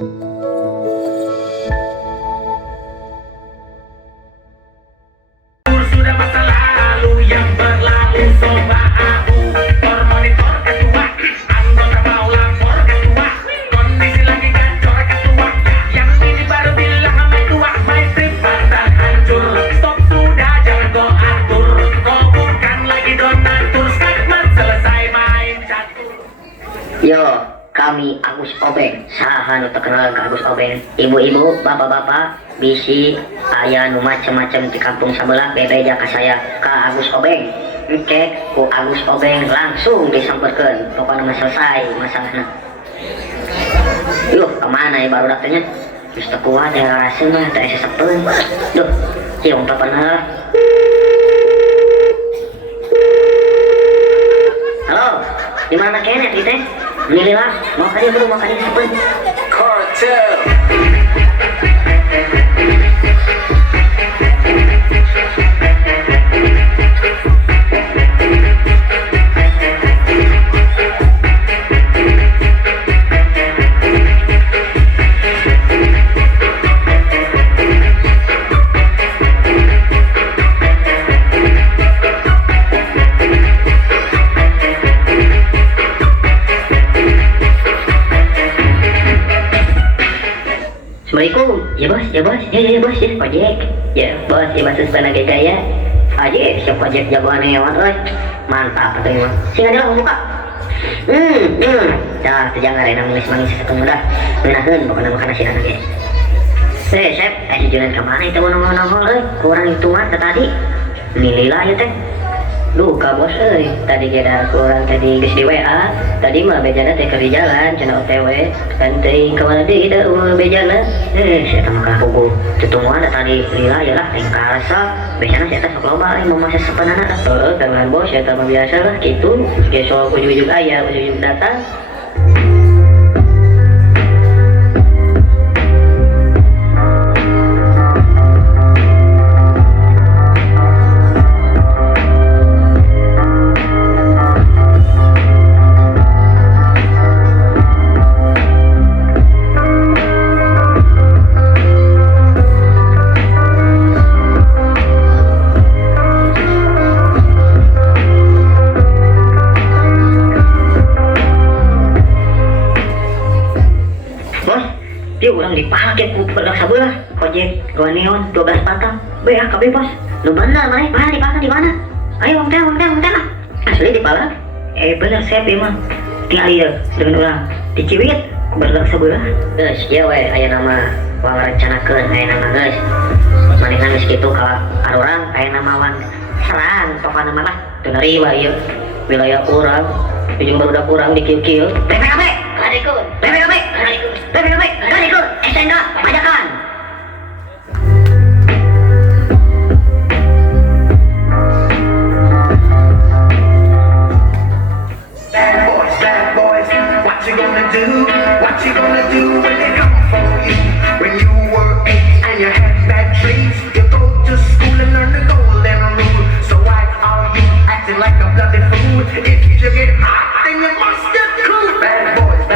Sudah masa lalu yang berlalu, coba aku monitor ketua, anggota mau lapor ketua, kondisi lagi gacor ketua, yang ini baru bilang sama tua, my trip pada hancur, stop sudah jangan go atur, kau bukan lagi donatur, segmen selesai main catur. Yo, kami Agus Obeng, saha nu terkenal ke Agus Obeng. Ibu-ibu, bapak-bapak, bisi aya nu macem-macem di kampung sabelah bebeja ka saya ka Agus Obeng. Cek ku Agus Obeng langsung disamperkeun, pokoknya mah selesai masalahnya. Yuh, kemana ya baru datanya? Geus teu kuat ya raseun mah teu asa sepeun. Duh, cium papan heula. Halo, di mana kene teh? Lila, mau kali bro, mau kali sepen. Cartel. Assalamualaikum, ya bos, ya bos, ya bos, ya ojek, ya bos, ya bos sebenarnya gaya, aja siapa ojek jagoan hewan, mantap katanya mah, sih nggak mau buka, dah, jangan rena mangis ketemu dah, menahan pokoknya makan nasi anak ya, chef, jalan kemana itu mau nongol, kurang itu mah tadi, nilailah ya teh. Duh, bos tadi kira kurang tadi geus di WA, tadi mah bejana teh keur di jalan, cenah OTW, kan teh kemana deui da bejana. Saya mah kahugu tutungguan tadi lila ya lah teh karasa, bejana saya teh sok loba mau masa sepenana atuh, dengan bos saya mah biasa lah kitu, ge soal ujug-ujug aya, ujug-ujug datang. Dia ulang dipakai ku produk sabelah, ojek, gawa neon, 12 patang, beah kabeh bos. Lu bener mana? Mana dipakai di mana? Ayo bang lah. Asli di pala. Bener saya mah. Tinggal ieu dengan ulang di Ciwit produk sabelah. Geus, ieu we aya nama wang rencanakeun, aya nama geus. Manehna geus kitu ka arurang aya nama wang serang pokona mah lah. Teu nariwa ieu. Wilayah urang, ujung barudak urang di kieu-kieu. PPKB, kadikeun. PPKB, kadikeun. SNK, pajakan. Bad boys, what you gonna do? What you gonna do when they come for you? When you were 8 and you had bad traits, you go to school and learn the golden rule. So why are you acting like a bloody fool? If you get hot, then you must get cool. Bad boys,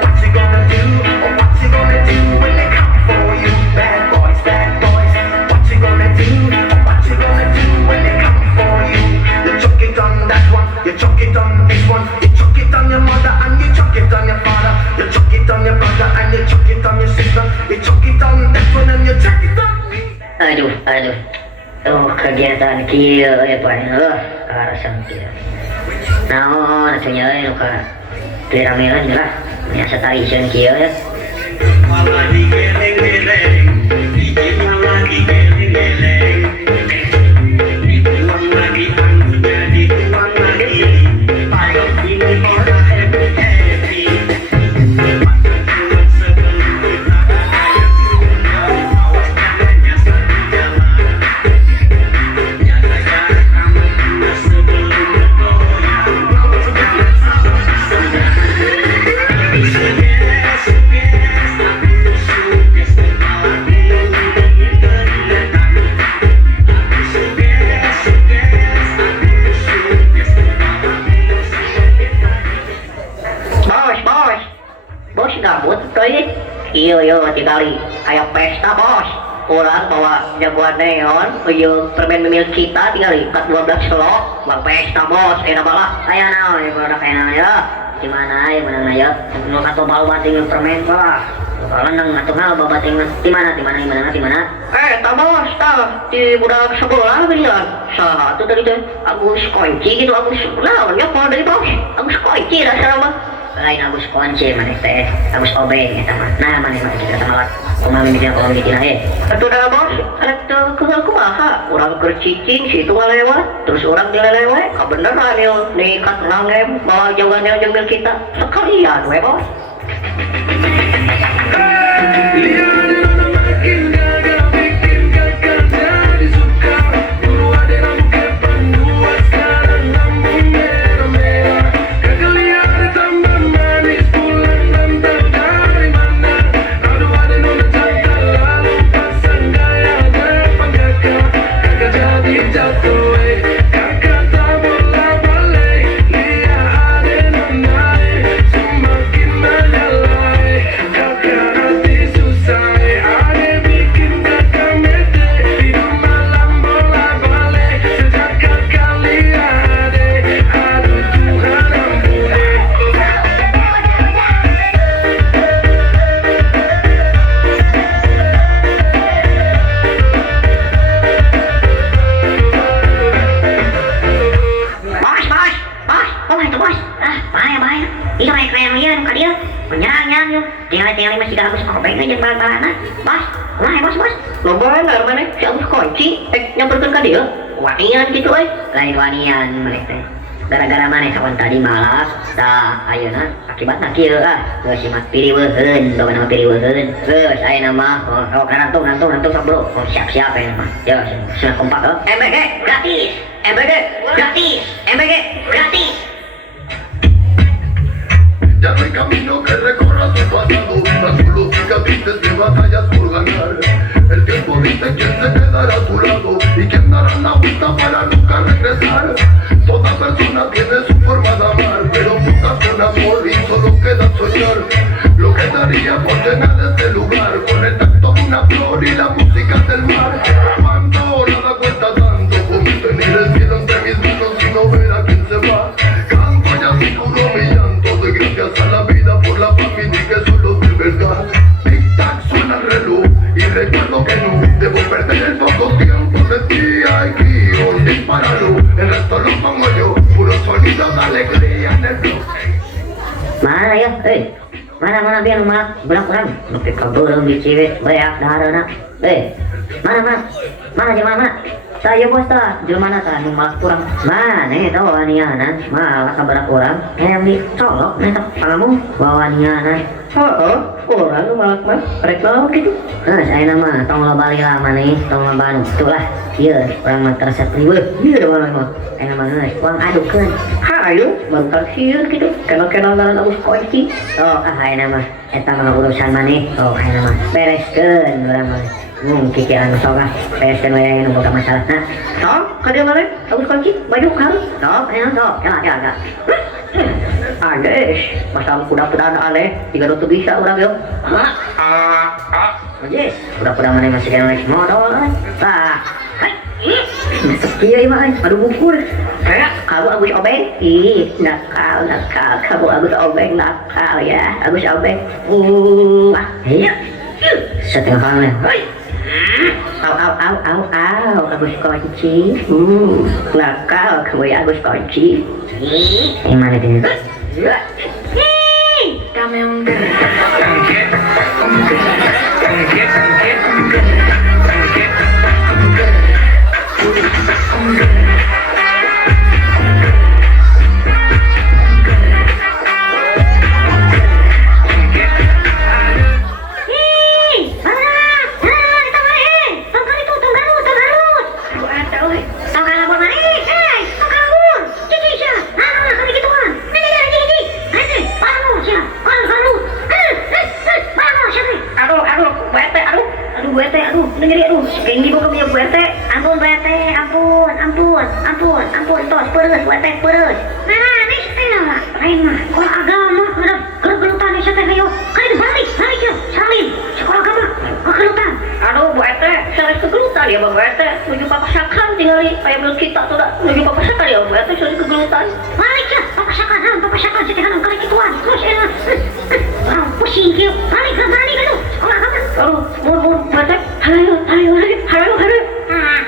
what you gonna do? Or what you gonna do when they come for you? Bad boys, what you gonna do? Or what you gonna do when they come for you? You chuck it on that one, you chuck it on this one, you chuck it on your mother and you chuck it on your father, you chuck it on your brother and you chuck it on your sister, you chuck it on that one and you chuck it on me. Aduh. Kegiatan kieu ya Pak. Karasan kieu. Naon atunya nu ka teu ramelan lah. Biasa tarikeun kieu ya. Malah digeleng-geleng, malah digeleng-geleng. Tuang lagi, aku jadi tuang lagi. Paling ini orang happy. Sebelum kita kaya awas jangan nyasar di jalan. Jaga jarak aman sebelum bergoyang. Jangan salah sudah. Suges, tapi suges kepala kali. Iya tinggali kayak pesta bos. Orang bawa jagoan neon, permen mimil kita tinggali 12 slot, bang pesta bos, enak banget. Ayo naon, produk enak ya. Gimana ya menang aja? Nggak atau bawa bating permen pak. Kalau nang atau hal bawa bating di mana? Tak bos, di budak sekolah bilian. Satu tadi tuh, Agus kunci gitu, Agus lawannya kalau dari bos, Agus kunci dasar apa? Lain Agus kunci mana teh, Agus obeng eta mah. Nah mana kita sama Kumami bikin kolom gitu lah Itu dah bos, itu kumaha orang kercicing situ lewat, terus orang dilelewek, kebeneran ya, nikat nangem, bawa jawabannya jengkel kita, sekalian we bos. Tinggal masih Agus obeng aja bahan-bahanan bos, bos lo bener mana si Agus kunci nyamperkan ke dia wanian gitu lain wanian mereka gara-gara mana kawan tadi malas dah ayeuna akibatna kieu geus simak piriweuheun bawa nama piriweuheun geus aya nama oh nantung sok bro siap-siap ya mah ya sudah kompak MBG gratis Ya no hay camino que recorra tu pasado, tan solo cicatrices de batallas por ganar. El tiempo dice quién se quedará a tu lado y quién dará la vuelta para nunca regresar. Toda persona tiene su forma de amar, pero pocas con amor y solo queda soñar. Lo que daría por llenar este lugar con el tacto de una flor y la música del mar. Cuando nada cuesta tanto como tener el cielo entre mis manos y no ver a quién se va. Canto y así puro mi llanto, doy gracias a la vida por la familia que solo de verdad. Tic tac suena el reloj y recuerdo que no debo perder el poco tiempo de ti. Ay, guión, dispáralo, el resto lo pongo yo. Puro sonido de alegría en el blog. Mana ya, mana biar mak berak orang, nupi kabelum di ciwet, berak darana, mana jemaah saya bos ta, jelmana ta nu malak kurang. Mana eta wanianan, malak kabarak urang, yang dicolok neta pangamu wawanianan. Orang nu malak mah rek lauk kitu. Saya nama tong lo bali lah maneh, tong lo banu. Itulah, ieu urang mah tersep riweuh. Ieu urang mah. Aya mah geus uang adukeun. Hayu, bantar sieun kitu. Kenal ngaran Agus kunci. Aya nama eta mah urusan maneh. Aya nama bereskeun urang mah. Pikiran sok bereskeun we nu boga masalah. Nah, sok ka dieu mah Agus kunci baju harus. Sok, kela. Ades, pasal kuda-kudaan aneh, jika itu bisa orang yo. Yes, kuda-kuda mana masih kena lagi modal. Sekian mah, aduh bungkul. Kamu Agus obeng, nakal, kamu Agus obeng nakal ya, Agus obeng. Iya, setengah halnya. Agus kunci. Nakal kamu ya Agus kunci. Gimana dia? Kami Peres. Nah, nih, lain mah. Kalau agama, ada gelutan nih, saya teh ayo. Kali balik. bapak teh nuju papasakan tinggali aya beul kita tuh dah nuju papasakan ya bapak teh sudah kegelutan. Balik ya, papasakan sih tekan kali kituan. Terus ya. Orang pusing kieu. Balik lu. Sekolah kamu. Aduh, mun bapak teh hayu. Nah,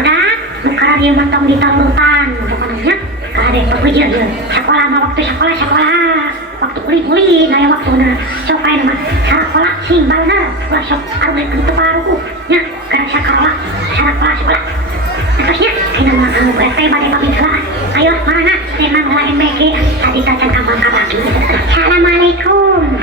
udah, bukan dia matang di tambutan, pokoknya kada pekerja dia. Sekolah mah waktu sekolah, waktu kulit, naya waktu na copain mah sekolah simbal na, ulah sok arep ke baru, nya kada sekolah, sekolah. Terusnya, kena mah kamu PT bade pamit heula. Ayo, mana? Memang lah MBG, tadi tacan kampang kabagi. Assalamualaikum.